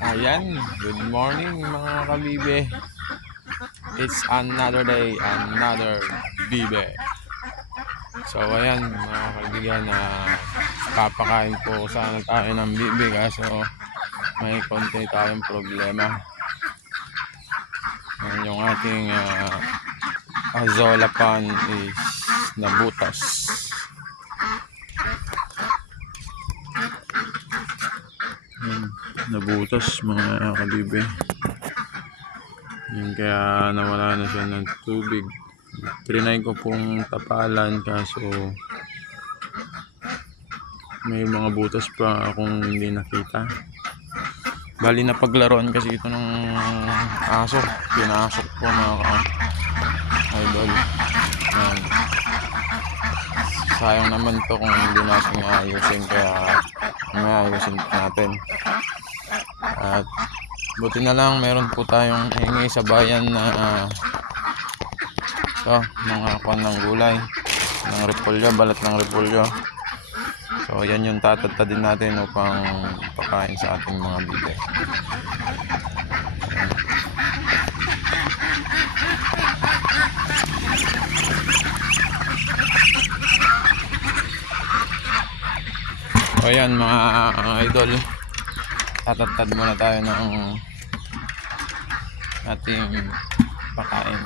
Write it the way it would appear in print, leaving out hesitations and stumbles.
Ayan, good morning mga kabibe. It's another day, another bibe. So ayan mga kaibigan, papakain po sana tayo ng bibe kaso may konti tayong problema. Ayan, yung ating azola pan is nabutas. Nabutas mga kabibe. Yun, kaya nawala na siya ng tubig. Trinay ko pong tapalan kaso may mga butas pa akong hindi nakita. Bali na paglaruan kasi ito ng aso. Pinasok ko mga idol. Sayang naman to kung hindi natin ayusin, kaya ayusin natin. At buti na lang meron po tayong hingi sa bayan na mga kwan ng gulay, ng repolyo, balat ng repolyo. So yan yung tatatadin natin upang pakain sa ating mga bibe. So ayan mga idol, tatatad muna tayo ng ating pakain.